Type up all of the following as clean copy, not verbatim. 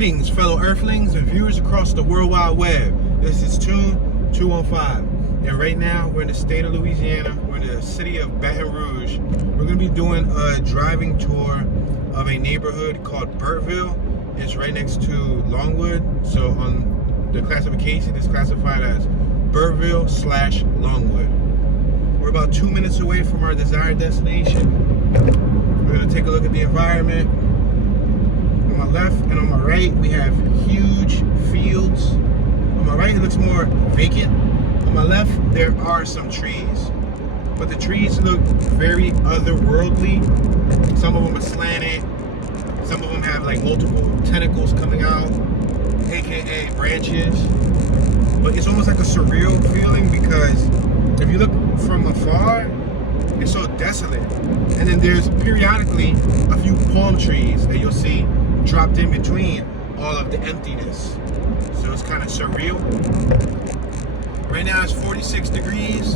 Greetings, fellow Earthlings and viewers across the World Wide Web. This is Tune 215, and right now we're in the state of Louisiana. We're in the city of Baton Rouge. We're going to be doing a driving tour of a neighborhood called Burtville. It's right next to Longwood, so on the classification, it's classified as Burtville/Longwood. We're about 2 minutes away from our desired destination. We're going to take a look at the environment. On my left and on my right, we have huge fields. On my right, it looks more vacant. On my left, there are some trees, but the trees look very otherworldly. Some of them are slanted. Some of them have like multiple tentacles coming out, aka branches. But it's almost like a surreal feeling because if you look from afar, it's so desolate. And then there's periodically a few palm trees that you'll see dropped in between all of the emptiness. So it's kind of surreal. Right now it's 46 degrees.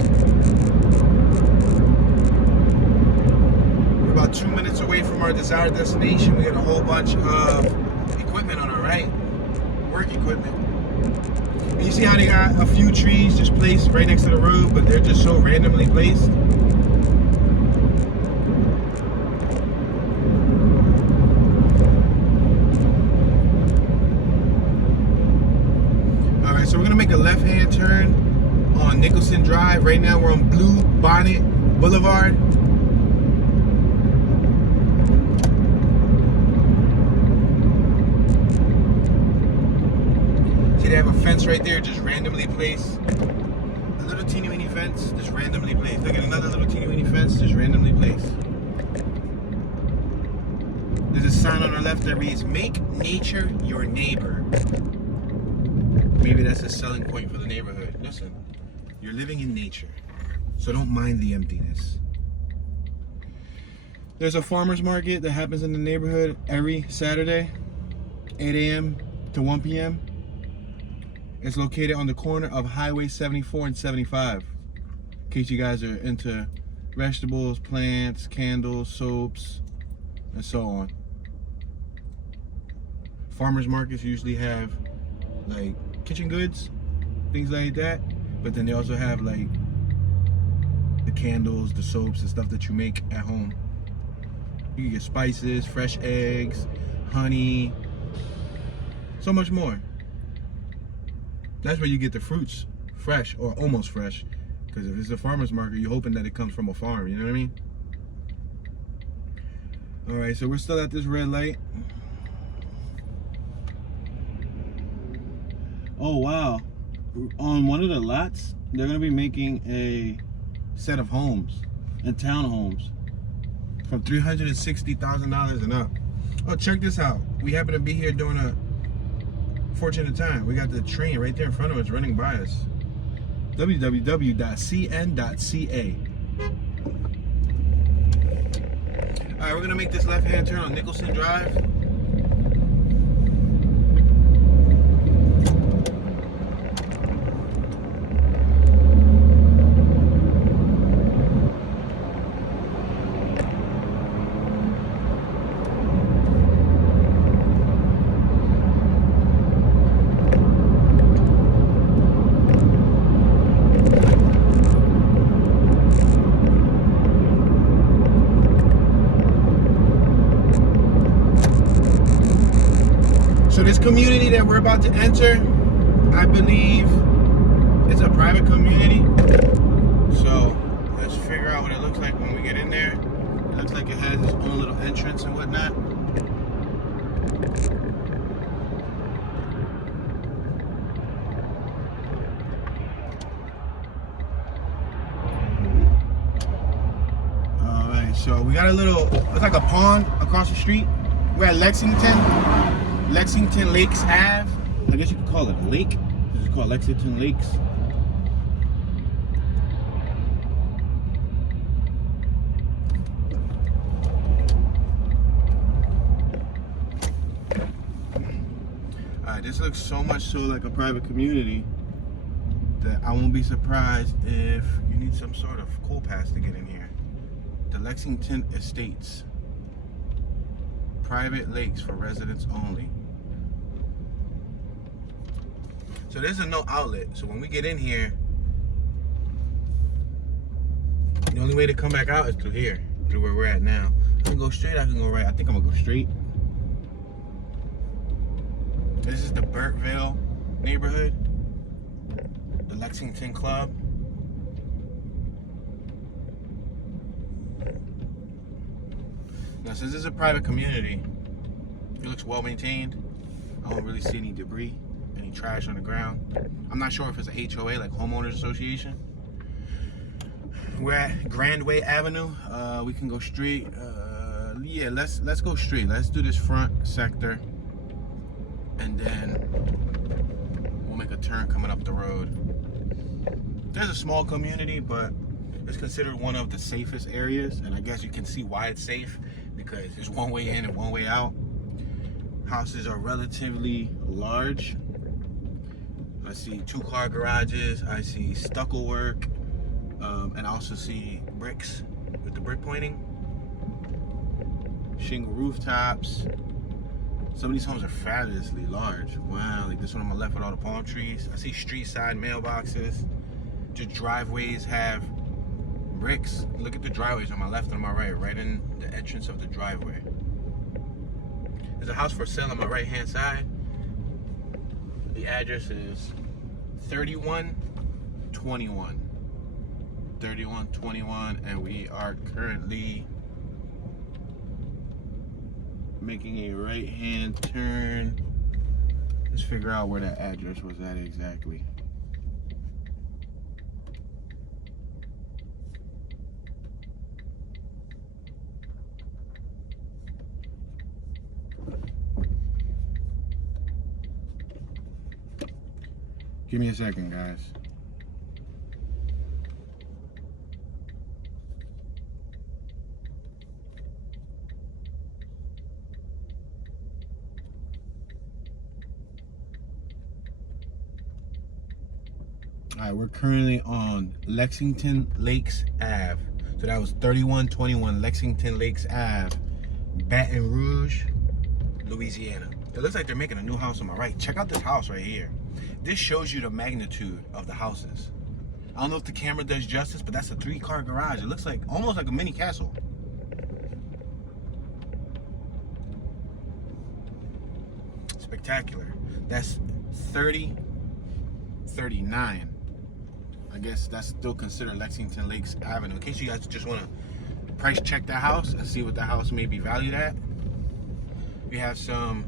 We're about 2 minutes away from our desired destination. We got a whole bunch of equipment on our right, work equipment. And you see how they got a few trees just placed right next to the road, but they're just so randomly placed. So we're gonna make a left-hand turn on Nicholson Drive. Right now we're on Blue Bonnet Boulevard. See, they have a fence right there, just randomly placed. A little teeny weeny fence, just randomly placed. Look at another little teeny weeny fence, just randomly placed. There's a sign on our left that reads, "Make nature your neighbor." Maybe that's a selling point for the neighborhood. Listen, you're living in nature, so don't mind the emptiness. There's a farmer's market that happens in the neighborhood every Saturday, 8 a.m. to 1 p.m. It's located on the corner of Highway 74 and 75. In case you guys are into vegetables, plants, candles, soaps, and so on. Farmers markets usually have like kitchen goods, things like that, but then they also have like the candles, the soaps, and stuff that you make at home. You can get spices, fresh eggs, honey, so much more. That's where you get the fruits fresh or almost fresh, because if it's a farmer's market, you're hoping that it comes from a farm, you know what I mean? All right, so we're still at this red light. Oh wow, on one of the lots, they're gonna be making a set of homes and townhomes from $360,000 and up. Oh, check this out. We happen to be here during a fortunate time. We got the train right there in front of us running by us. www.cn.ca. All right, we're gonna make this left-hand turn on Nicholson Drive. So this community that we're about to enter, I believe it's a private community. So let's figure out what it looks like when we get in there. It looks like it has its own little entrance and whatnot. All right, so we got a little, it's like a pond across the street. We're at Lexington Lakes Ave. I guess you could call it a lake. This is called Lexington Lakes. Alright, this looks so much so like a private community that I won't be surprised if you need some sort of cool pass to get in here. The Lexington Estates. Private lakes for residents only. So there's a no outlet. So when we get in here, the only way to come back out is through here, through where we're at now. I can go straight, I can go right. I think I'm gonna go straight. This is the Burtville neighborhood, the Lexington Club. Now, since this is a private community, it looks well maintained. I don't really see any debris, any trash on the ground. I'm not sure if it's an HOA, like homeowners association. We're at Grandway Avenue. We can go straight. Yeah, let's go straight. Let's do this front sector, and then we'll make a turn coming up the road. There's a small community, but it's considered one of the safest areas, and I guess you can see why it's safe, because there's one way in and one way out. Houses are relatively large. I see 2-car garages. I see stucco work, and I also see bricks with the brick pointing. Shingle rooftops. Some of these homes are fabulously large. Wow, like this one on my left with all the palm trees. I see street side mailboxes. Just driveways have bricks. Look at the driveways on my left and on my right, right in the entrance of the driveway. There's a house for sale on my right hand side. The address is 3121. 3121, and we are currently making a right hand turn. Let's figure out where that address was at exactly. Give me a second, guys. All right, we're currently on Lexington Lakes Ave. So that was 3121 Lexington Lakes Ave, Baton Rouge, Louisiana. It looks like they're making a new house on my right. Check out this house right here. This shows you the magnitude of the houses. I don't know if the camera does justice, but that's a 3-car garage. It looks like almost like a mini castle. Spectacular. That's 3039. I guess that's still considered Lexington Lakes Avenue. In case you guys just want to price check that house and see what the house may be valued at. We have some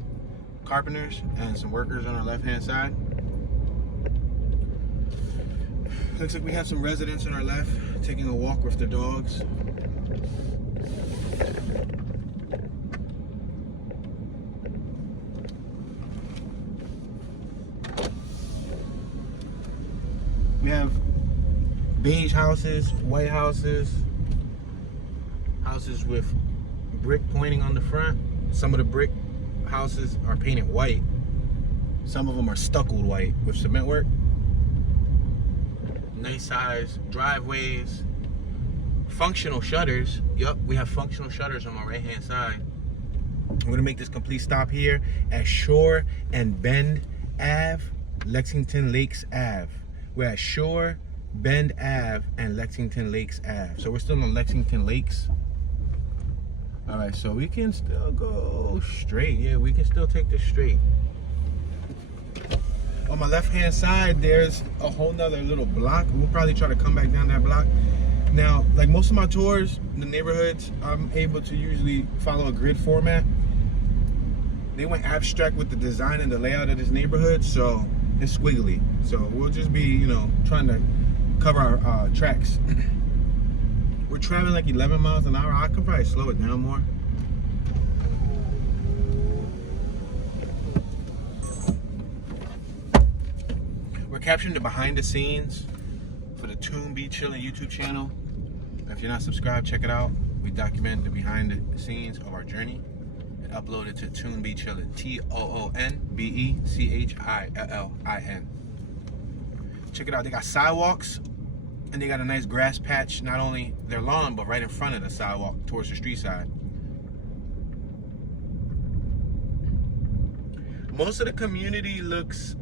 carpenters and some workers on our left hand side. Looks like we have some residents on our left taking a walk with their dogs. We have beige houses, white houses, houses with brick pointing on the front. Some of the brick houses are painted white. Some of them are stuccoed white with cement work. Nice size driveways. Functional shutters. Yup, we have functional shutters on my right hand side. I'm gonna make this complete stop here at Shore and Bend Ave, Lexington Lakes Ave. We're at Shore, Bend Ave, and Lexington Lakes Ave. So we're still on Lexington Lakes. All right, so we can still go straight. Yeah, we can still take this straight. On my left-hand side, there's a whole nother little block. We'll probably try to come back down that block. Now, like most of my tours, the neighborhoods, I'm able to usually follow a grid format. They went abstract with the design and the layout of this neighborhood, so it's squiggly. So we'll just be, you know, trying to cover our tracks. We're traveling like 11 miles an hour. I could probably slow it down more. We're capturing the behind the scenes for the Toon Be Chillin' YouTube channel. If you're not subscribed, check it out. We document the behind the scenes of our journey and upload it to Toon Be Chillin', TOONBECHILLIN. Check it out. They got sidewalks and they got a nice grass patch, not only their lawn, but right in front of the sidewalk towards the street side. Most of the community looks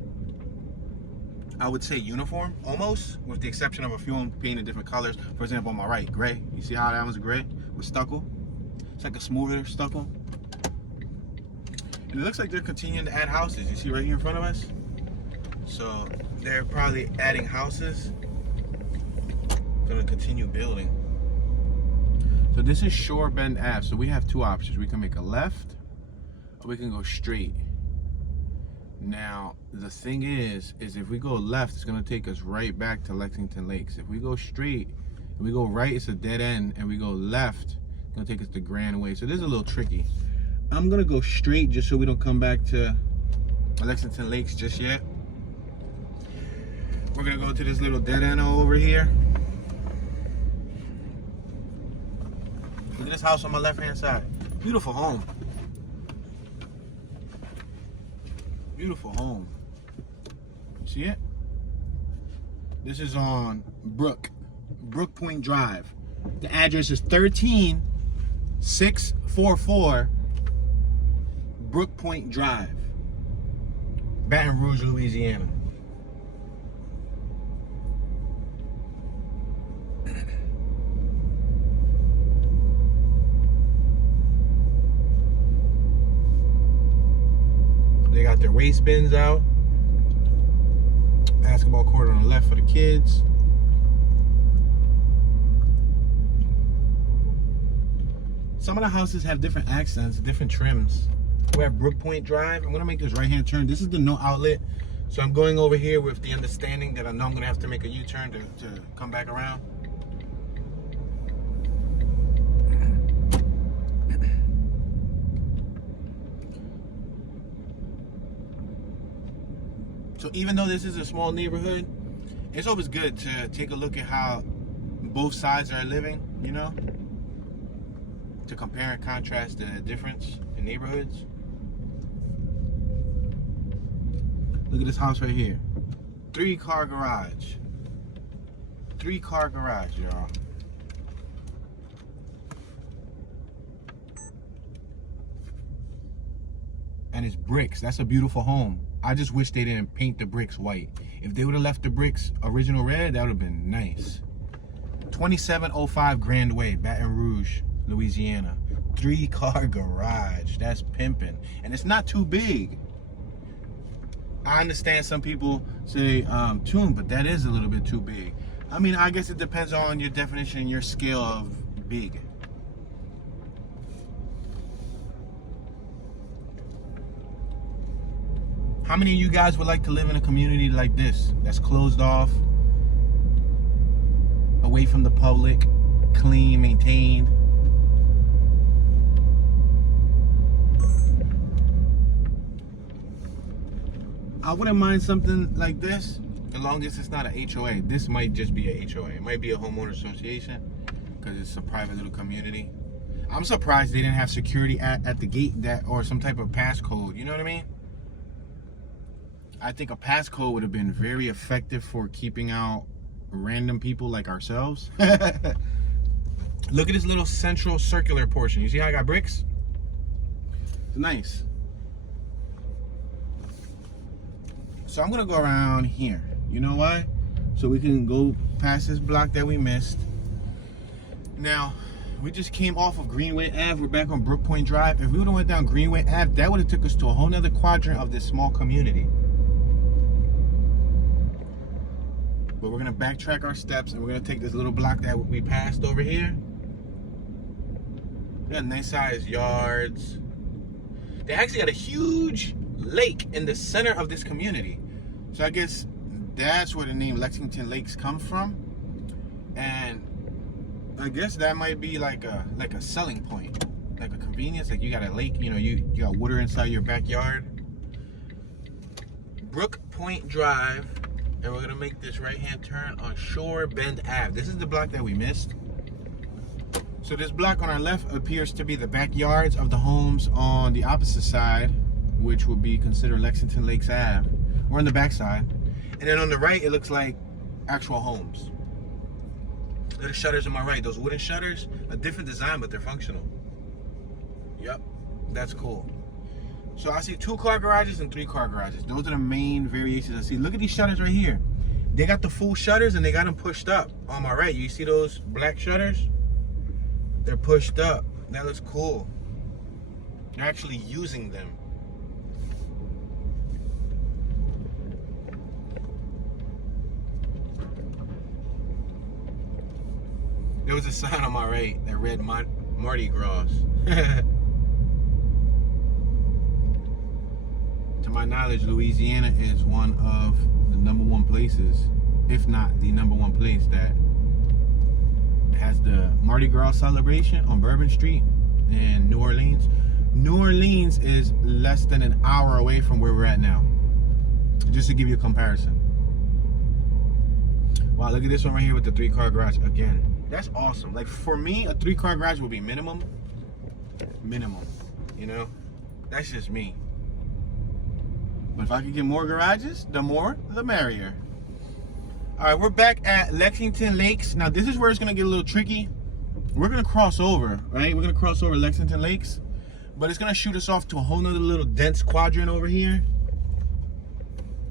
I would say uniform, almost, with the exception of a few of them painted different colors. For example, on my right, gray. You see how that one's gray with stucco? It's like a smoother stucco. And it looks like they're continuing to add houses. You see right here in front of us? So they're probably adding houses. Gonna continue building. So this is Shore Bend Ave. So we have two options. We can make a left or we can go straight. Now the thing is if we go left, it's gonna take us right back to Lexington Lakes. If we go straight and we go right, it's a dead end, and we go left, it's gonna take us to Grand Way. So this is a little tricky. I'm gonna go straight just so we don't come back to Lexington Lakes just yet. We're gonna go to this little dead end over here. Look at this house on my left hand side. Beautiful home. Beautiful home. See it? This is on Brook Point Drive. The address is 13644 Brook Point Drive, Baton Rouge, Louisiana. They got their waste bins out. Basketball court on the left for the kids. Some of the houses have different accents, different trims. We're at Brook Point Drive. I'm gonna make this right-hand turn. This is the no outlet. So I'm going over here with the understanding that I know I'm gonna have to make a U-turn to come back around. So even though this is a small neighborhood, it's always good to take a look at how both sides are living, you know? To compare and contrast the difference in neighborhoods. Look at this house right here. 3-car garage. 3-car garage, y'all. And it's bricks. That's a beautiful home. I just wish they didn't paint the bricks white. If they would have left the bricks original red, that would have been nice. 2705 Grand Way, Baton Rouge, Louisiana. 3-car garage. That's pimping. And it's not too big. I understand some people say tune, but that is a little bit too big. I mean, I guess it depends on your definition and your scale of big. How many of you guys would like to live in a community like this, that's closed off, away from the public, clean, maintained? I wouldn't mind something like this, as long as it's not an HOA. This might just be a HOA. It might be a homeowner association, because it's a private little community. I'm surprised they didn't have security at the gate, or some type of passcode, you know what I mean? I think a passcode would have been very effective for keeping out random people like ourselves. Look at this little central circular portion. You see how I got bricks? It's nice. So I'm gonna go around here. You know why? So we can go past this block that we missed. Now, we just came off of Greenway Ave. We're back on Brook Point Drive. If we would have went down Greenway Ave, that would have took us to a whole nother quadrant of this small community. But we're gonna backtrack our steps and we're gonna take this little block that we passed over here. We got nice sized yards. They actually got a huge lake in the center of this community. So I guess that's where the name Lexington Lakes comes from. And I guess that might be like a selling point, like a convenience. Like you got a lake, you know, you got water inside your backyard. Brook Point Drive. And we're gonna make this right-hand turn on Shore Bend Ave. This is the block that we missed. So this block on our left appears to be the backyards of the homes on the opposite side, which would be considered Lexington Lakes Ave. We're on the back side. And then on the right, it looks like actual homes. Look at the shutters on my right. Those wooden shutters, a different design, but they're functional. Yep, that's cool. So I see 2-car garages and 3-car garages. Those are the main variations I see. Look at these shutters right here. They got the full shutters and they got them pushed up. On my right, you see those black shutters? They're pushed up. That looks cool. They're actually using them. There was a sign on my right that read Mardi Gras. To my knowledge, Louisiana is one of the #1 places, if not the #1 place that has the Mardi Gras celebration on Bourbon Street in New Orleans. New Orleans is less than an hour away from where we're at now. Just to give you a comparison. Wow, look at this one right here with the 3-car garage again. That's awesome. Like for me, a 3-car garage would be minimum, you know? That's just me. But if I could get more garages, the more, the merrier. All right, we're back at Lexington Lakes. Now this is where it's gonna get a little tricky. We're gonna cross over, right? We're gonna cross over Lexington Lakes, but it's gonna shoot us off to a whole nother little dense quadrant over here.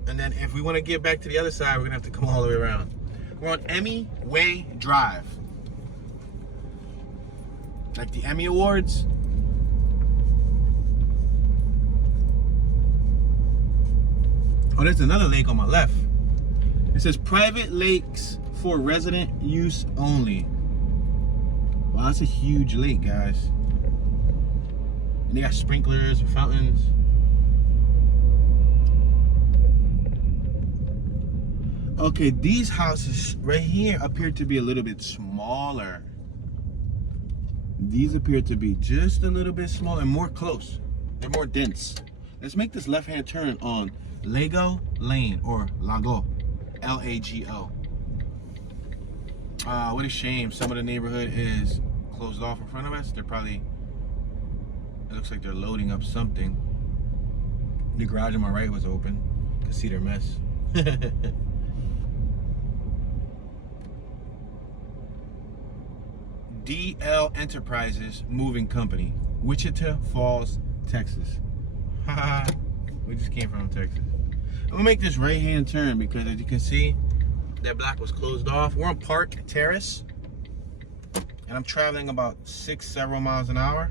And then if we wanna get back to the other side, we're gonna have to come all the way around. We're on Emmy Way Drive. Like the Emmy Awards. Oh, there's another lake on my left. It says private lakes for resident use only. Wow, that's a huge lake, guys. And they got sprinklers and fountains. Okay, these houses right here appear to be a little bit smaller. These appear to be just a little bit smaller and more close. They're more dense. Let's make this left-hand turn on Lago Lane, or Lago, L-A-G-O. What a shame. Some of the neighborhood is closed off in front of us. They're probably, it looks like they're loading up something. The garage on my right was open. You can see their mess. DL Enterprises Moving Company, Wichita Falls, Texas. Haha, we just came from Texas. I'm gonna make this right-hand turn because as you can see, that block was closed off. We're on Park Terrace, and I'm traveling about several miles an hour.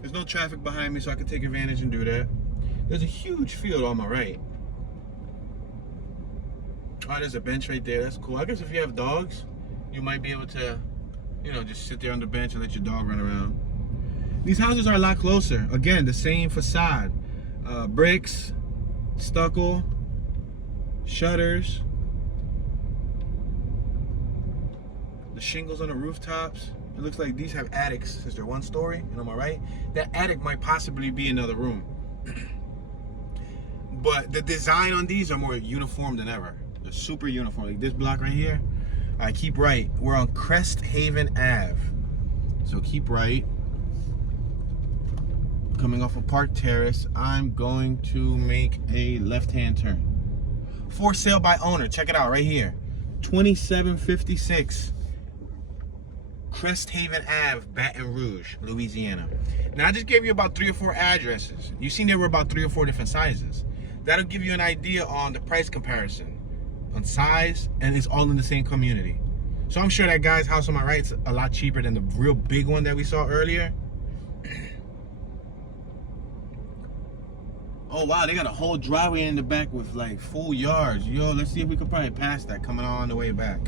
There's no traffic behind me, so I can take advantage and do that. There's a huge field on my right. Oh, there's a bench right there. That's cool. I guess if you have dogs, you might be able to, you know, just sit there on the bench and let your dog run around. These houses are a lot closer. Again, the same facade. Bricks, stucco, shutters. The shingles on the rooftops. It looks like these have attics since they're 1-story. And on my right, that attic might possibly be another room. But the design on these are more uniform than ever. They're super uniform. Like this block right here. All right, keep right. We're on Crest Haven Ave. So keep right. Coming off of Park Terrace, I'm going to make a left-hand turn. For sale by owner. Check it out right here. 2756 Crest Haven Ave, Baton Rouge, Louisiana. Now I just gave you about 3 or 4 addresses. You seen there were about 3 or 4 different sizes. That'll give you an idea on the price comparison, on size, and it's all in the same community. So I'm sure that guy's house on my right is a lot cheaper than the real big one that we saw earlier. Oh wow, they got a whole driveway in the back with like full yards. Yo, let's see if we could probably pass that coming on the way back.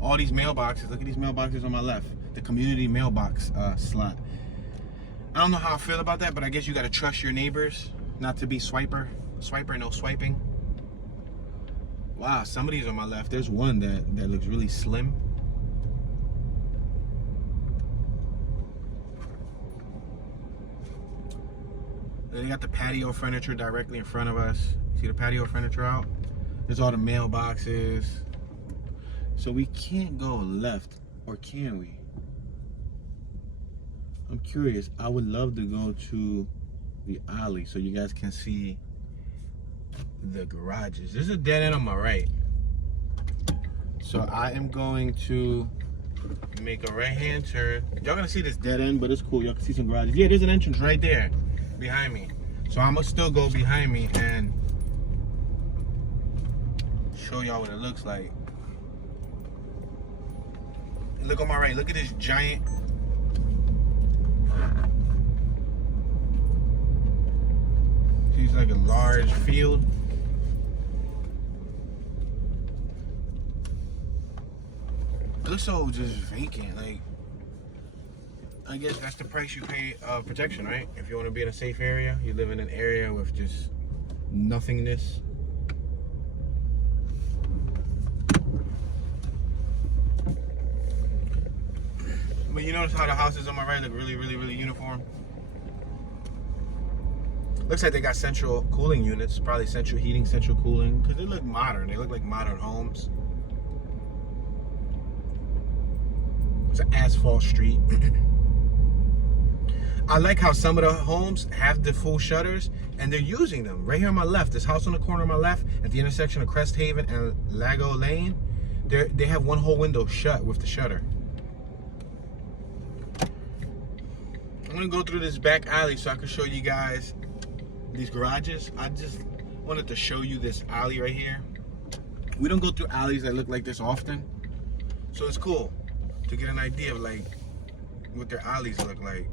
All these mailboxes, look at these mailboxes on my left. The community mailbox slot. I don't know how I feel about that, but I guess you gotta trust your neighbors not to be swiper, no swiping. Wow, some of these on my left, there's one that looks really slim. Then they got the patio furniture directly in front of us. See the patio furniture out? There's all the mailboxes. So we can't go left, or can we? I'm curious. I would love to go to the alley so you guys can see the garages. There's a dead end on my right. So I am going to make a right-hand turn. Y'all gonna see this dead end, but it's cool. Y'all can see some garages. Yeah, there's an entrance right there behind me. So I'm gonna still go behind me and show y'all what it looks like. Look on my right. Look at this giant. Seems like a large field. It looks so just vacant. Like, I guess that's the price you pay of protection, right? If you want to be in a safe area, you live in an area with just nothingness. But you notice how the houses on my right look really, really, really uniform? Looks like they got central cooling units, probably central heating, central cooling, because they look modern. They look like modern homes. It's an asphalt street. I like how some of the homes have the full shutters and they're using them. Right here on my left, this house on the corner on my left, at the intersection of Crest Haven and Lago Lane, they have one whole window shut with the shutter. I'm gonna go through this back alley so I can show you guys these garages. I just wanted to show you this alley right here. We don't go through alleys that look like this often, so it's cool to get an idea of like what their alleys look like.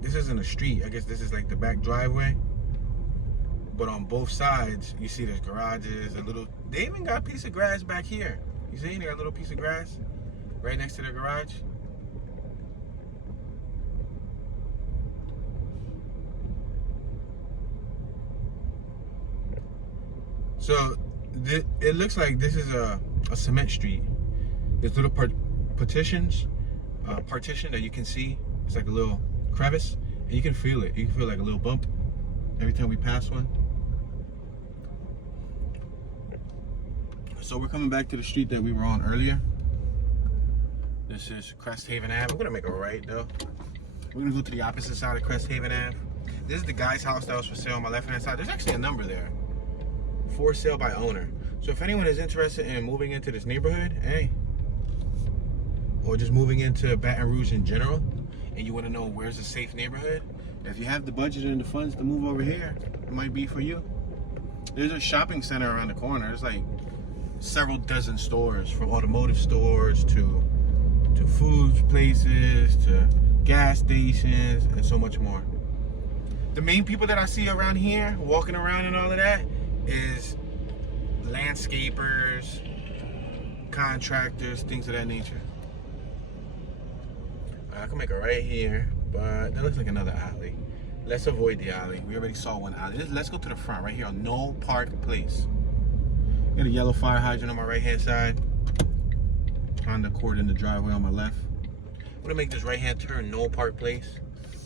This isn't a street. I guess this is like the back driveway, but on both sides you see there's garages, a little, they even got a piece of grass back here. You see, they got a little piece of grass right next to their garage. So it looks like this is a cement street. There's little partition that you can see. It's like a little crevice, and you can feel it. You can feel like a little bump every time we pass one. So we're coming back to the street that we were on earlier. This is Crest Haven Ave. We're gonna make a right though. We're gonna go to the opposite side of Crest Haven Ave. This is the guy's house that was for sale on my left-hand side. There's actually a number there. For sale by owner. So if anyone is interested in moving into this neighborhood, hey, or just moving into Baton Rouge in general, and you want to know where's a safe neighborhood, if you have the budget and the funds to move over here, it might be for you. There's a shopping center around the corner. There's like several dozen stores, from automotive stores to food places to gas stations and so much more. The main people that I see around here walking around and all of that is landscapers, contractors, things of that nature. I can make a right here, but that looks like another alley. Let's avoid the alley. We already saw one alley. Let's go to the front right here on No Park Place. Got a yellow fire hydrant on my right hand side. Honda Accord in the driveway on my left. I'm gonna make this right hand turn, No Park Place.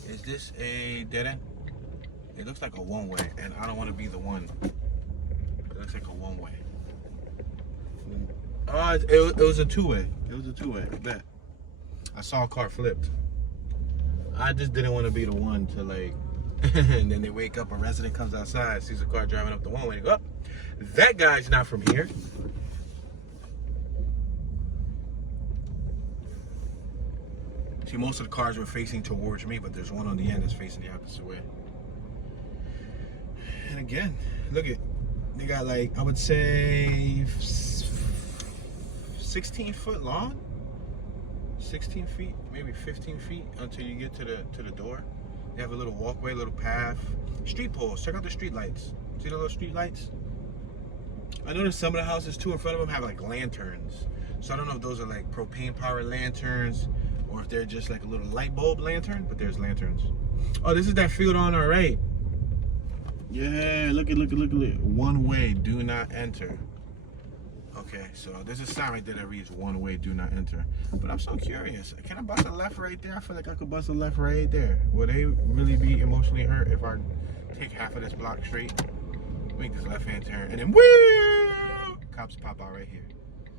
Is this a dead end? It looks like a one-way, and I don't want to be the one. It looks like a one-way. Oh, it was a two-way. It was a two-way, I bet. I saw a car flipped. I just didn't want to be the one to like, and then they wake up, a resident comes outside, sees a car driving up the one-way, and go, oh, that guy's not from here. See, most of the cars were facing towards me, but there's one on the end that's facing the opposite way. And again, look at, they got like, I would say 16 foot long, 16 feet, maybe 15 feet until you get to the door. They have a little walkway, a little path, street poles. Check out the street lights. See the little street lights? I noticed some of the houses too in front of them have like lanterns. So I don't know if those are like propane powered lanterns or if they're just like a little light bulb lantern, but there's lanterns. Oh, this is that field on our right. Yeah, look at one way, do not enter. Okay, so there's a sign right there that reads one way, do not enter. But I'm so curious, can I bust a left right there? I feel like I could bust a left right there. Will they really be emotionally hurt if I take half of this block straight? Make this left hand turn and then woo! Cops pop out right here.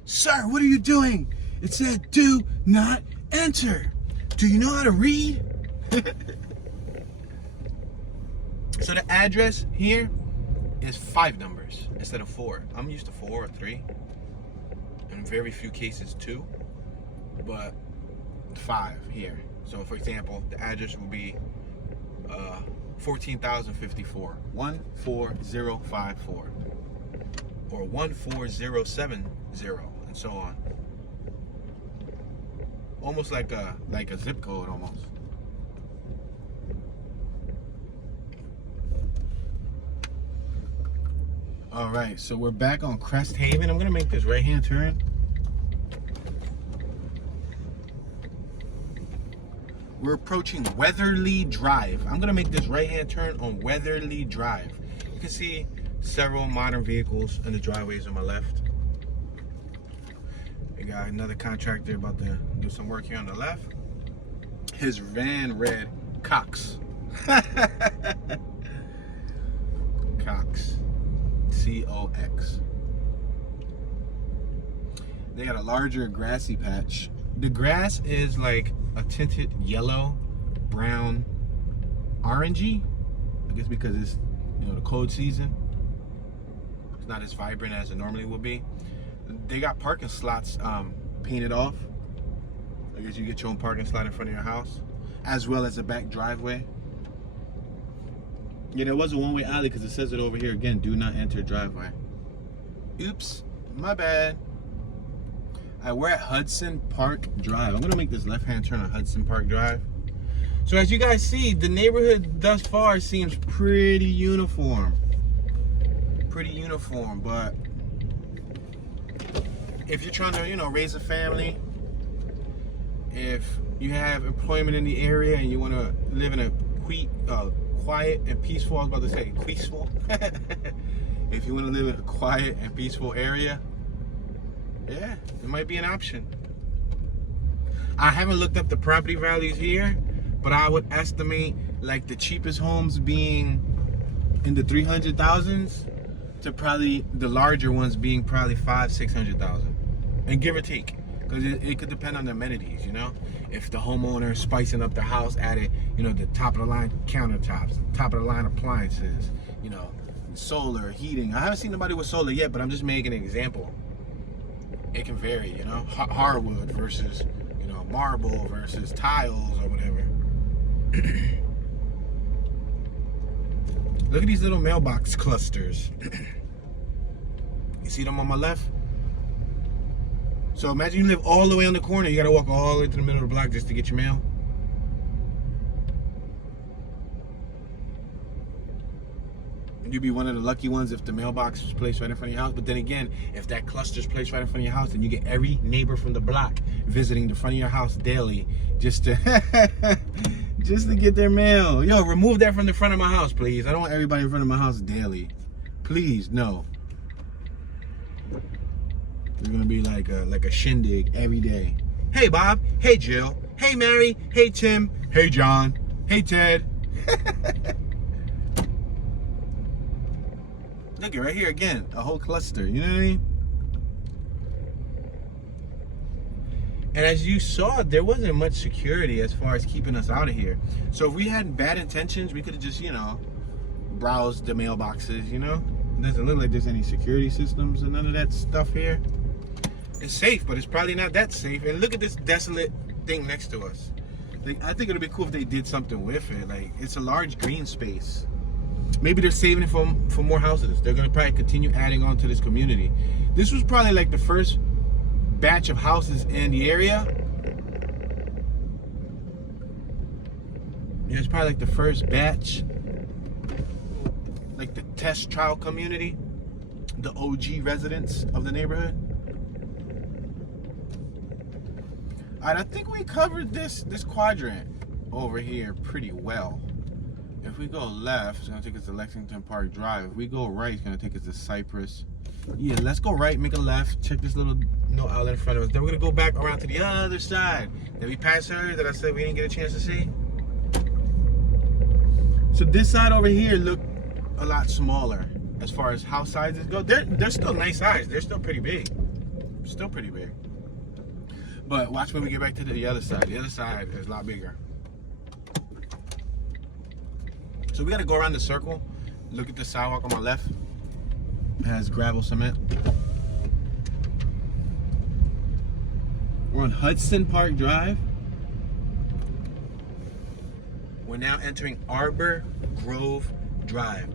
Sir, what are you doing? It said do not enter. Do you know how to read? So the address here is 5 numbers instead of 4. I'm used to 4 or 3. In very few cases 2. but 5 here. So for example, the address will be 14,054, 14054, or 14070, and so on. Almost like a zip code almost. All right, so we're back on Crest Haven. I'm gonna make this right-hand turn. We're approaching Weatherly Drive. I'm gonna make this right-hand turn on Weatherly Drive. You can see several modern vehicles in the driveways on my left. We got another contractor about to do some work here on the left. His van read Cox. Cox. C-O-X. They got a larger grassy patch. The grass is like a tinted yellow, brown, orangey. I guess because it's, you know, the cold season. It's not as vibrant as it normally would be. They got parking slots painted off. I guess you get your own parking slot in front of your house, as well as a back driveway. Yeah, there was a one-way alley because it says it over here again. Do not enter driveway. Oops, my bad. All right, we're at Hudson Park Drive. I'm gonna make this left-hand turn on Hudson Park Drive. So as you guys see, the neighborhood thus far seems pretty uniform. Pretty uniform, but if you're trying to, you know, raise a family, if you have employment in the area and you want to live in a quiet and peaceful, I was about to say peaceful. If you want to live in a quiet and peaceful area, yeah, it might be an option. I haven't looked up the property values here, but I would estimate like the cheapest homes being in the 300,000s to probably the larger ones being probably 500,000-600,000, and give or take, because it could depend on the amenities, you know. If the homeowner is spicing up the house, added, you know, the top of the line countertops, top of the line appliances, you know, solar, heating. I haven't seen nobody with solar yet, but I'm just making an example. It can vary, you know, hardwood versus, you know, marble versus tiles or whatever. Look at these little mailbox clusters. You see them on my left? So imagine you live all the way on the corner. You gotta walk all the way to the middle of the block just to get your mail. You'd be one of the lucky ones if the mailbox was placed right in front of your house. But then again, if that cluster is placed right in front of your house, then you get every neighbor from the block visiting the front of your house daily just to just to get their mail. Yo, remove that from the front of my house, please. I don't want everybody in front of my house daily. Please, no. It's gonna be like a shindig every day. Hey Bob, hey Jill, hey Mary, hey Tim, hey John, hey Ted. Look at right here again, a whole cluster, you know what I mean? And as you saw, there wasn't much security as far as keeping us out of here. So if we had bad intentions, we could have just, you know, browsed the mailboxes, you know? It doesn't look like there's any security systems and none of that stuff here. It's safe, but it's probably not that safe. And look at this desolate thing next to us. Like, I think it would be cool if they did something with it. Like, it's a large green space. Maybe they're saving it for more houses. They're gonna probably continue adding on to this community. This was probably like the first batch of houses in the area. Yeah, it's probably like the first batch, like the test trial community, the OG residents of the neighborhood. All right, I think we covered this quadrant over here pretty well. If we go left, it's gonna take us to Lexington Park Drive. If we go right, it's gonna take us to Cypress. Yeah, let's go right, make a left, check this little no outlet in front of us. Then we're gonna go back around to the other side. Did we pass her that I said we didn't get a chance to see? So this side over here looked a lot smaller as far as house sizes go. They're still nice size. They're still pretty big. Still pretty big. But watch when we get back to the other side. The other side is a lot bigger. So we gotta go around the circle. Look at the sidewalk on my left. It has gravel cement. We're on Hudson Park Drive. We're now entering Arbor Grove Drive.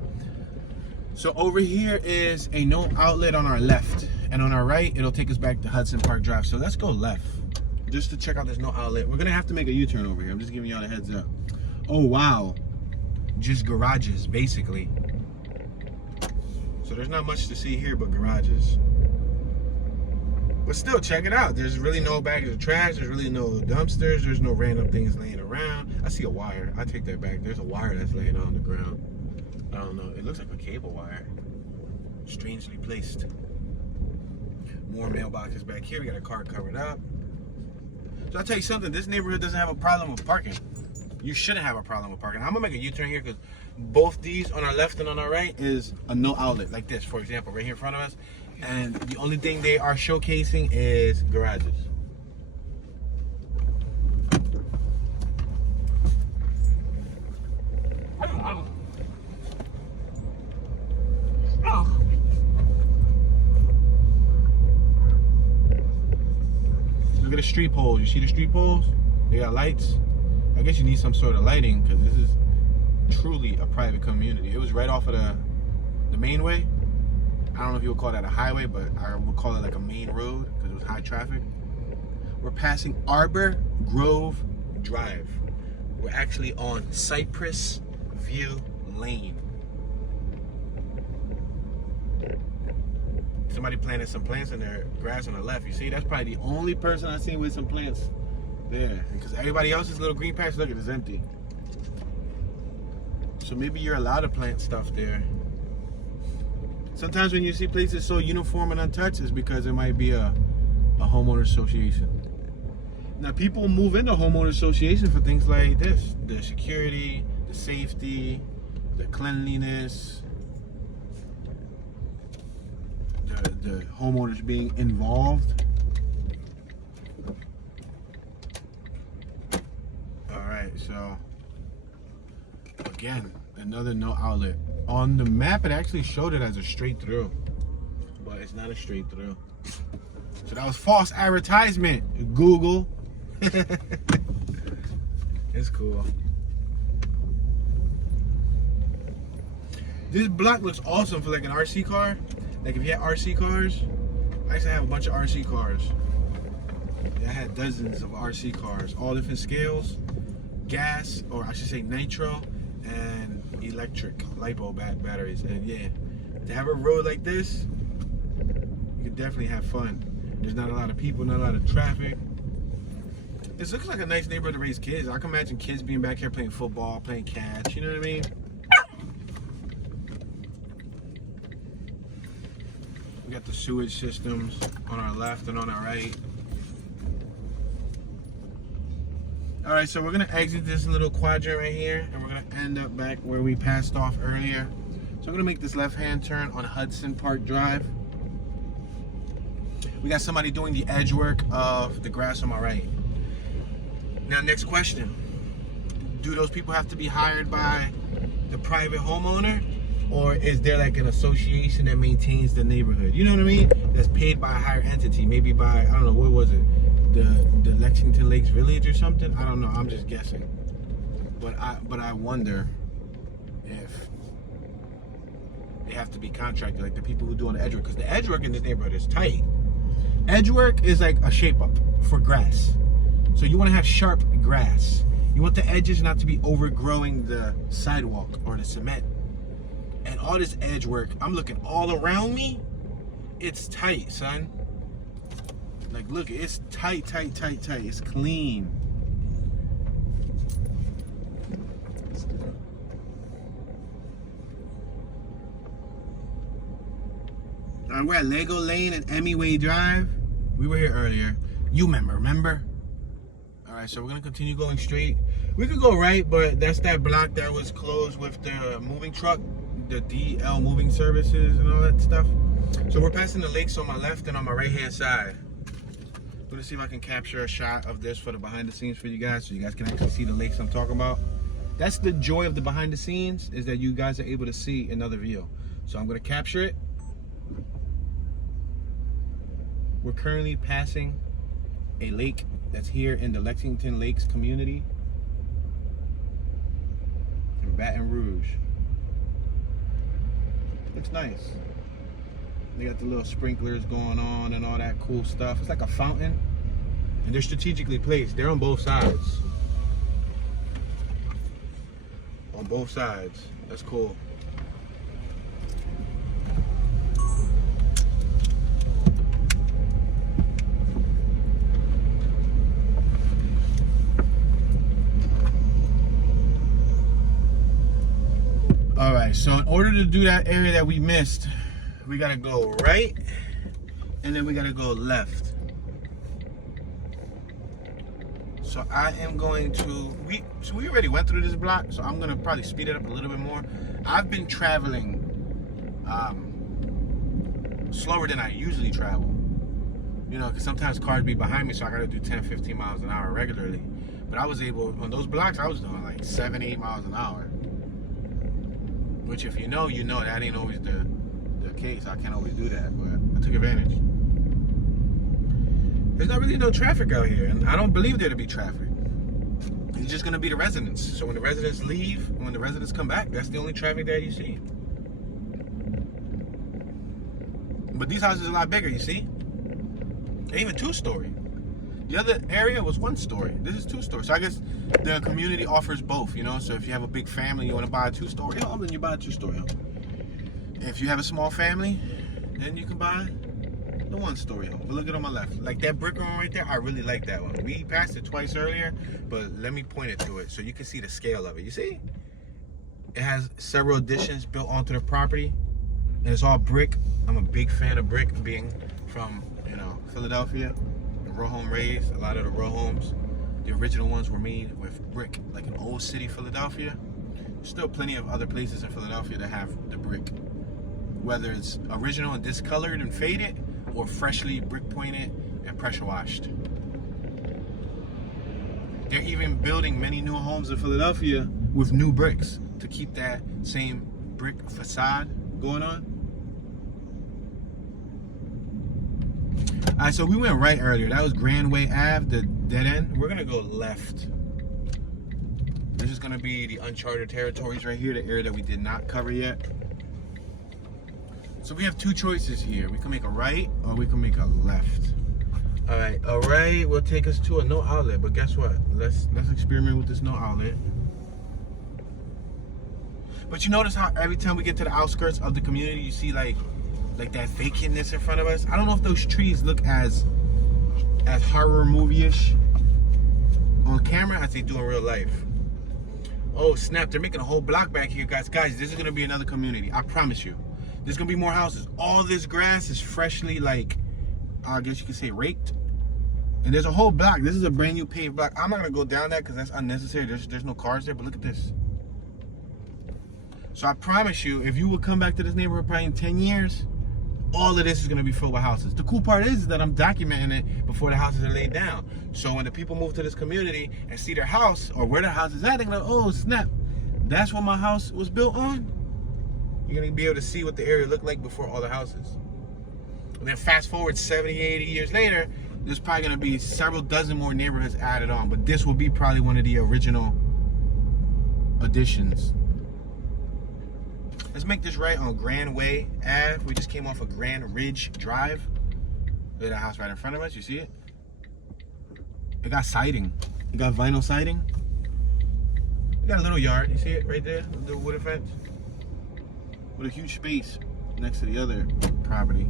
So over here is a no outlet on our left, and on our right it'll take us back to Hudson Park Drive. So let's go left just to check out this no outlet. We're gonna have to make a U-turn over here. I'm just giving y'all a heads up. Oh wow, just garages basically. So there's not much to see here but garages. But still, check it out. There's really no bags of trash. There's really no dumpsters. There's no random things laying around. I see a wire. I take that back. There's a wire that's laying on the ground. I don't know. It looks like a cable wire. Strangely placed. More mailboxes back here. We got a car covered up. So I'll tell you something. This neighborhood doesn't have a problem with parking. You shouldn't have a problem with parking. I'm going to make a U-turn here because both these on our left and on our right is a no outlet. Like this, for example, right here in front of us. And the only thing they are showcasing is garages. Look at the street poles. You see the street poles? They got lights. I guess you need some sort of lighting because this is truly a private community. It was right off of the main way. I don't know if you would call that a highway, but I would call it like a main road because it was high traffic. We're passing Arbor Grove Drive. We're actually on Cypress View Lane. Somebody planted some plants in their grass on the left. You see, that's probably the only person I've seen with some plants there. Because everybody else's little green patch, look, it is empty. So maybe you're allowed to plant stuff there. Sometimes when you see places so uniform and untouched, it's because it might be a homeowner association. Now people move into homeowner association for things like this: the security, the safety, the cleanliness, the homeowners being involved. All right, so again, another no outlet. On the map, it actually showed it as a straight through, but it's not a straight through. So that was false advertisement, Google. It's cool. This block looks awesome for like an RC car. Like if you had RC cars, I used to have a bunch of RC cars. I had dozens of RC cars, all different scales, gas, or I should say nitro, and electric LiPo batteries. And yeah, to have a road like this, you can definitely have fun. There's not a lot of people, not a lot of traffic. This looks like a nice neighborhood to raise kids. I can imagine kids being back here playing football, playing catch, you know what I mean? We got the sewage systems on our left and on our right. All right, so we're gonna exit this little quadrant right here, and we're gonna end up back where we passed off earlier. So I'm gonna make this left-hand turn on Hudson Park Drive. We got somebody doing the edge work of the grass on my right. Now, next question. Do those people have to be hired by the private homeowner? Or is there like an association that maintains the neighborhood? You know what I mean? That's paid by a higher entity, maybe by, I don't know, what was it? The Lexington Lakes Village or something? I don't know, I'm just guessing. But I wonder if they have to be contracted, like the people who do on the edge work, because the edge work in this neighborhood is tight. Edge work is like a shape up for grass. So you want to have sharp grass. You want the edges not to be overgrowing the sidewalk or the cement. And all this edge work, I'm looking all around me, it's tight, son. Like, look, it's tight, tight, tight, tight. It's clean. And we're at Lego Lane and Emmyway Drive. We were here earlier. You remember? All right, so we're gonna continue going straight. We could go right, but that's that block that was closed with the moving truck, the DL moving services and all that stuff. So we're passing the lakes on my left and on my right hand side. I'm gonna see if I can capture a shot of this for the behind the scenes for you guys, so you guys can actually see the lakes I'm talking about. That's the joy of the behind the scenes, is that you guys are able to see another view. So I'm gonna capture it. We're currently passing a lake that's here in the Lexington Lakes community in Baton Rouge. It's nice. They got the little sprinklers going on and all that cool stuff. It's like a fountain, and they're strategically placed. They're on both sides. On both sides. That's cool. All right, so in order to do that area that we missed, we gotta go right, and then we gotta go left. So I am going to, we already went through this block, so I'm gonna probably speed it up a little bit more. I've been traveling slower than I usually travel. You know, because sometimes cars be behind me, so I gotta do 10, 15 miles an hour regularly. But I was able, on those blocks, I was doing like 7, 8 miles an hour. Which if you know, that ain't always the case. I can't always do that, but I took advantage. There's not really no traffic out here, and I don't believe there to be traffic. It's just gonna be the residents. So when the residents leave, when the residents come back, that's the only traffic that you see. But these houses are a lot bigger, you see? They're even 2-story. The other area was 1-story. This is 2-story. So I guess the community offers both, you know? So if you have a big family, you want to buy a 2-story home, then you buy a 2-story home. If you have a small family, then you can buy the 1-story home. But look at on my left. Like that brick one right there, I really like that one. We passed it twice earlier, but let me point it to it so you can see the scale of it. You see? It has several additions built onto the property, and it's all brick. I'm a big fan of brick, being from, you know, Philadelphia. Row home raised. A lot of the row homes, the original ones, were made with brick, like in old city Philadelphia. There's still plenty of other places in Philadelphia that have the brick, whether it's original and discolored and faded, or freshly brick pointed and pressure washed. They're even building many new homes in Philadelphia with new bricks to keep that same brick facade going on. All right, so we went right earlier. That was Grandway Ave, the dead end. We're gonna go left. This is gonna be the uncharted territories right here, the area that we did not cover yet. So we have 2 choices here. We can make a right or we can make a left. All right, a right will take us to a no outlet, but guess what? Let's experiment with this no outlet. But you notice how every time we get to the outskirts of the community, you see like that vacantness in front of us. I don't know if those trees look as horror movie-ish on camera as they do in real life. Oh snap, they're making a whole block back here, guys. Guys, this is gonna be another community, I promise you. There's gonna be more houses. All this grass is freshly, like, I guess you could say raked. And there's a whole block. This is a brand new paved block. I'm not gonna go down that because that's unnecessary. There's no cars there, but look at this. So I promise you, if you would come back to this neighborhood probably in 10 years, all of this is gonna be filled with houses. The cool part is that I'm documenting it before the houses are laid down. So when the people move to this community and see their house or where their house is at, they're gonna, oh snap, that's what my house was built on. You're gonna be able to see what the area looked like before all the houses. And then fast forward 70, 80 years later, there's probably gonna be several dozen more neighborhoods added on, but this will be probably one of the original additions. Let's make this right on Grandway Ave. We just came off of Grand Ridge Drive. Look at that house right in front of us, you see it? It got siding. It got vinyl siding. It got a little yard, you see it right there? The wooden fence. With a huge space next to the other property.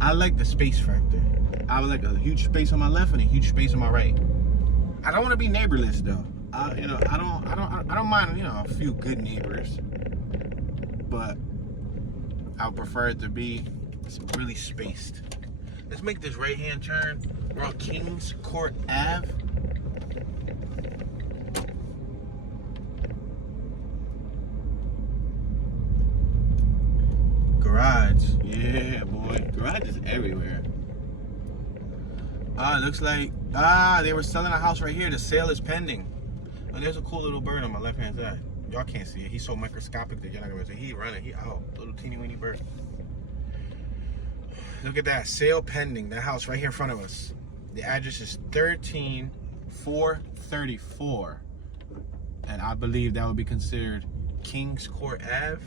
I like the space factor. I would like a huge space on my left and a huge space on my right. I don't want to be neighborless though. You know, I don't mind, you know, a few good neighbors, but I would prefer it to be really spaced. Let's make this right-hand turn. We're on Kings Court Ave. Garage, yeah, boy. Garage is everywhere. It looks like, they were selling a house right here. The sale is pending. Oh, there's a cool little bird on my left-hand side. Y'all can't see it. He's so microscopic that you're not gonna see. He running. He out. Little teeny weeny bird. Look at that. Sale pending. That house right here in front of us. The address is 13434. And I believe that would be considered Kings Court Ave.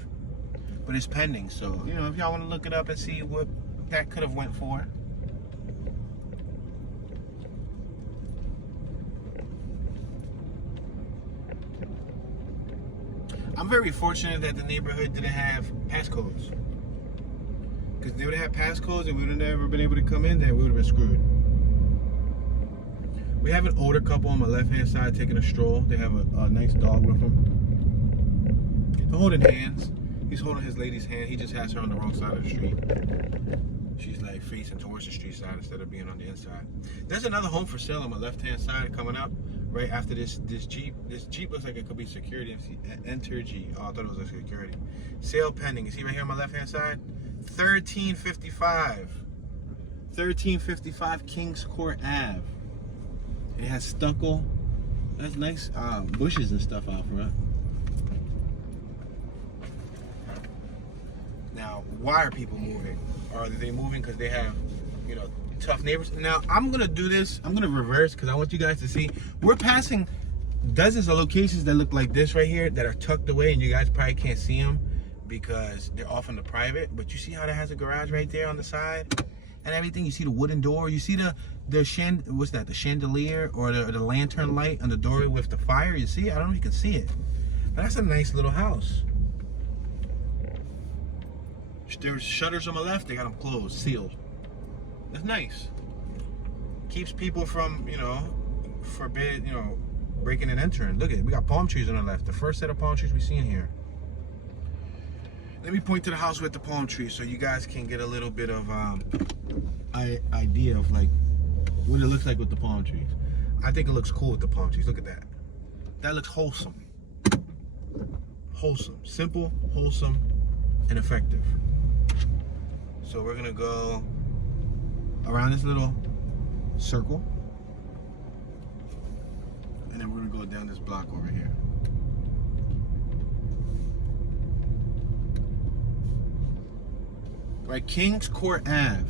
But it's pending, so, you know, if y'all want to look it up and see what that could have went for. I'm very fortunate that the neighborhood didn't have passcodes. Because if they would have had passcodes and we would have never been able to come in there, we would have been screwed. We have an older couple on my left-hand side taking a stroll. They have a nice dog with them. They're holding hands. He's holding his lady's hand. He just has her on the wrong side of the street. She's like facing towards the street side instead of being on the inside. There's another home for sale on my left-hand side coming up right after this Jeep. This Jeep looks like it could be security. Enter G. Oh, I thought it was a security. Sale pending. You see right here on my left-hand side? 1355. 1355 Kings Court Ave. It has stucco. That's nice bushes and stuff out front. Now, why are people moving? Are they moving because they have, you know, tough neighbors? Now, I'm gonna do this. I'm gonna reverse because I want you guys to see. We're passing dozens of locations that look like this right here that are tucked away, and you guys probably can't see them because they're off in the private. But you see how that has a garage right there on the side and everything. You see the wooden door. You see the what's that? The chandelier or the lantern light on the doorway with the fire. You see? I don't know if you can see it, but that's a nice little house. There's shutters on my left, they got them closed, sealed. That's nice. Keeps people from, you know, breaking and entering. Look at it, we got palm trees on the left. The first set of palm trees we see in here. Let me point to the house with the palm trees so you guys can get a little bit of idea of like what it looks like with the palm trees. I think it looks cool with the palm trees. Look at that. That looks wholesome. Wholesome, simple, wholesome, and effective. So we're gonna go around this little circle, and then we're gonna go down this block over here. Right, Kings Court Ave.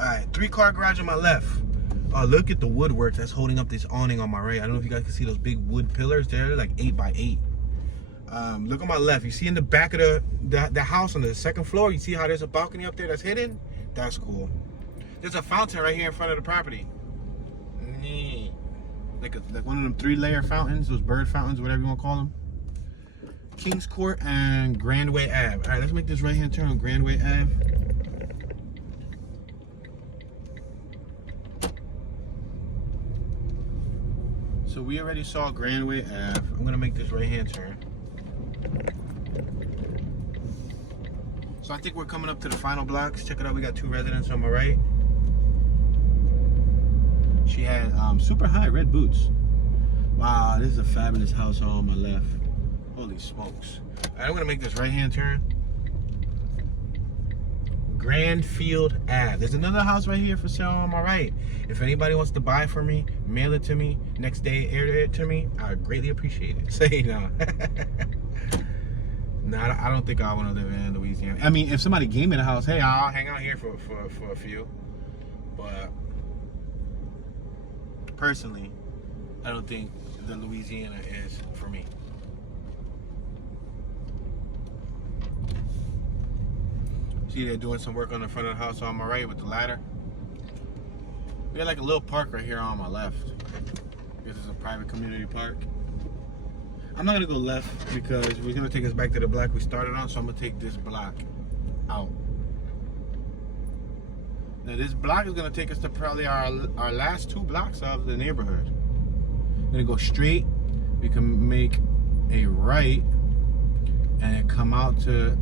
All right, 3-car garage on my left. Oh, look at the woodwork that's holding up this awning on my right. I don't know if you guys can see those big wood pillars there. They're like 8 by 8. Look on my left. You see in the back of the house on the second floor, you see how there's a balcony up there that's hidden? That's cool. There's a fountain right here in front of the property. Neat. Like one of them 3-layer fountains, those bird fountains, whatever you want to call them. Kings Court and Grandway Ave. All right, let's make this right-hand turn on Grandway Ave. So we already saw Grandway Ave. I'm gonna make this right-hand turn. So I think we're coming up to the final blocks. Check it out, we got 2 residents on my right. She had super high red boots. Wow, this is a fabulous house on my left. Holy smokes. All right, I'm gonna make this right-hand turn. Grandfield Ave. There's another house right here for sale on my right. If anybody wants to buy for me, mail it to me, next day air it to me, I would greatly appreciate it. Say no. No, I don't think I want to live in Louisiana. I mean, if somebody gave me the house, hey, I'll hang out here for a few. But personally, I don't think the Louisiana is for me. See, they're doing some work on the front of the house on my right with the ladder. We got like a little park right here on my left. This is a private community park. I'm not gonna go left because we're gonna take us back to the block we started on, so I'm gonna take this block out. Now this block is gonna take us to probably our last 2 blocks of the neighborhood. We're gonna go straight, we can make a right, and then come out to,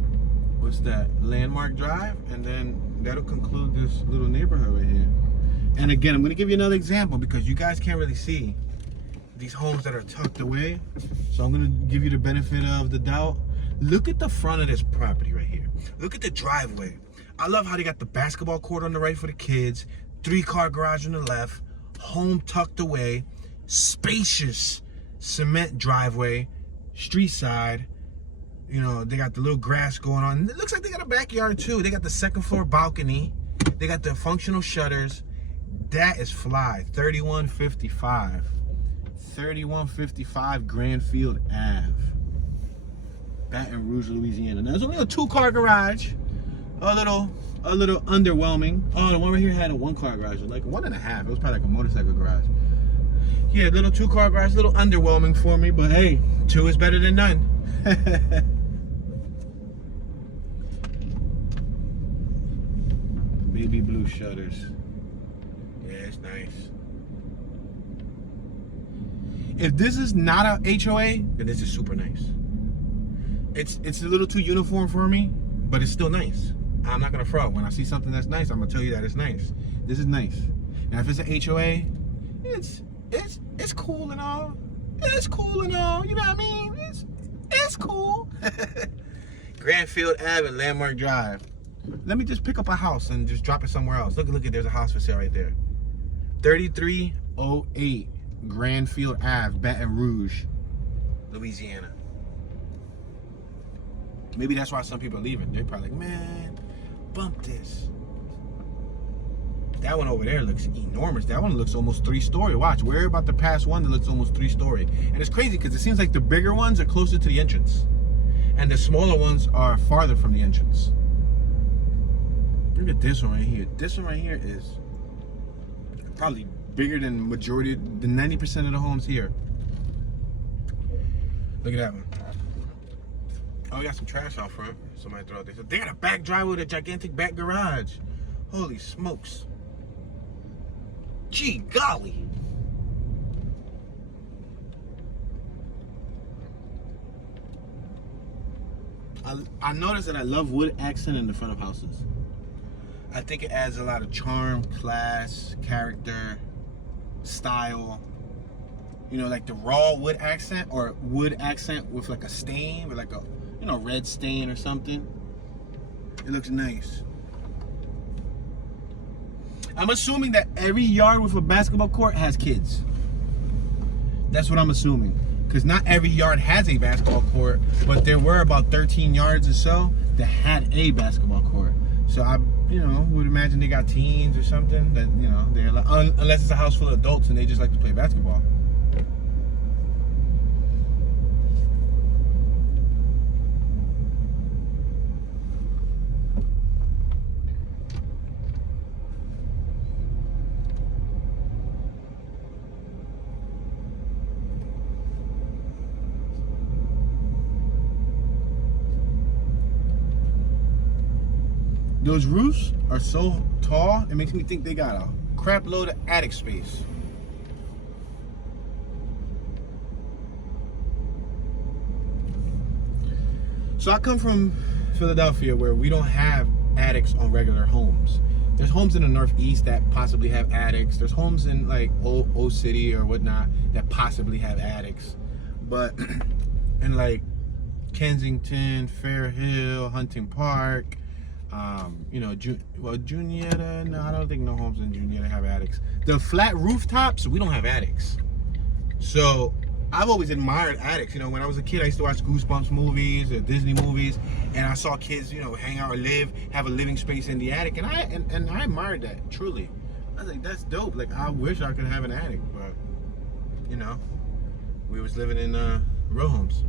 what's that, Landmark Drive, and then that'll conclude this little neighborhood right here. And again, I'm gonna give you another example because you guys can't really see these homes that are tucked away. So I'm gonna give you the benefit of the doubt. Look at the front of this property right here. Look at the driveway. I love how they got the basketball court on the right for the kids, 3-car garage on the left, home tucked away, spacious cement driveway, street side. You know, they got the little grass going on. It looks like they got a backyard too. They got the 2nd floor balcony. They got the functional shutters. That is fly. 3155. 3155 Grandfield Ave. Baton Rouge, Louisiana. Now, there's only a 2-car garage. A little underwhelming. Oh, the one right here had a 1-car garage. Like 1.5. It was probably like a motorcycle garage. Yeah, little 2-car garage. A little underwhelming for me. But hey, 2 is better than none. Baby blue shutters. Yeah, it's nice. If this is not a HOA, then this is super nice. It's a little too uniform for me, but it's still nice. I'm not gonna front. When I see something that's nice, I'm gonna tell you that it's nice. This is nice. Now, if it's an HOA, it's cool and all. It's cool and all. You know what I mean? It's cool. Grandfield Ave and Landmark Drive. Let me just pick up a house and just drop it somewhere else. Look, there's a house for sale right there. 3308 Grandfield Ave, Baton Rouge, Louisiana. Maybe that's why some people are leaving. They're probably like, man, bump this. That one over there looks enormous. That one looks almost 3-story. Watch, we're about to pass one that looks almost 3-story. And it's crazy because it seems like the bigger ones are closer to the entrance. And the smaller ones are farther from the entrance. Look at this one right here. This one right here is probably bigger than 90% of the homes here. Look at that one. Oh, we got some trash out front. Somebody throw it there. So they got a back driveway with a gigantic back garage. Holy smokes. Gee golly. I noticed that I love wood accent in the front of houses. I think it adds a lot of charm, class, character, style. You know, like the raw wood accent, or wood accent with like a stain, with like a, you know, red stain or something. It looks nice. I'm assuming that every yard with a basketball court has kids. That's what I'm assuming. Because not every yard has a basketball court, but there were about 13 yards or so that had a basketball court. So I, you know, would imagine they got teens or something that, you know, they're like, unless it's a house full of adults and they just like to play basketball. Those roofs are so tall, it makes me think they got a crap load of attic space. So I come from Philadelphia, where we don't have attics on regular homes. There's homes in the Northeast that possibly have attics. There's homes in like Old City or whatnot that possibly have attics. But in like Kensington, Fair Hill, Hunting Park, you know, Juniata, no, I don't think no homes in Juniata have attics. The flat rooftops, we don't have attics. So I've always admired attics. You know, when I was a kid, I used to watch Goosebumps movies or Disney movies, and I saw kids, you know, hang out or have a living space in the attic, and I admired that, truly. I was like, that's dope. Like, I wish I could have an attic, but, you know, we was living in row homes.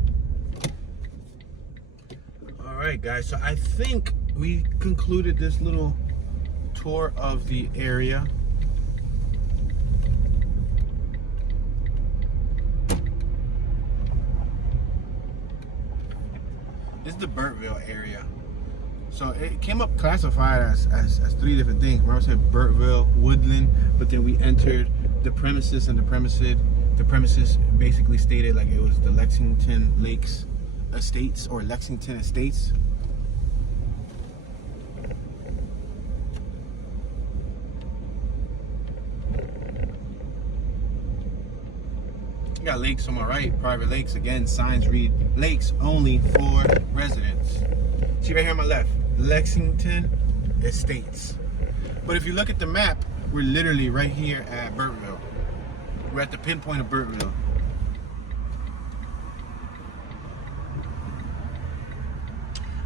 All right, guys, so I think we concluded this little tour of the area. This is the Burtville area. So it came up classified as 3 different things. Remember I said Burtville, Woodland, but then we entered the premises, and the premises basically stated like it was the Lexington Lakes Estates, or Lexington Estates. You got lakes on my right, private lakes. Again, signs read lakes only for residents. See right here on my left, Lexington Estates. But if you look at the map, we're literally right here at Burtville. We're at the pinpoint of Burtville.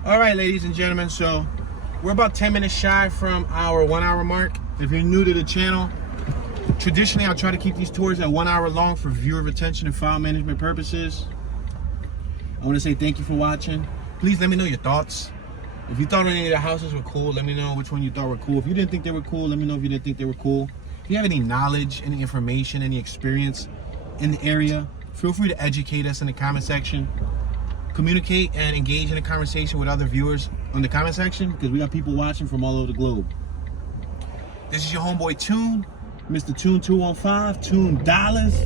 All right, ladies and gentlemen, so we're about 10 minutes shy from our 1 hour mark. If you're new to the channel, Traditionally, I try to keep these tours at 1 hour long for viewer retention and file management purposes. I want to say thank you for watching. Please let me know your thoughts. If you thought any of the houses were cool, let me know which one you thought were cool. If you didn't think they were cool, let me know if you didn't think they were cool. If you have any knowledge, any information, any experience in the area, feel free to educate us in the comment section. Communicate and engage in a conversation with other viewers on the comment section, because we got people watching from all over the globe. This is your homeboy Tune, Mr. Tune 215, Tune Dollars,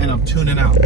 and I'm tuning out.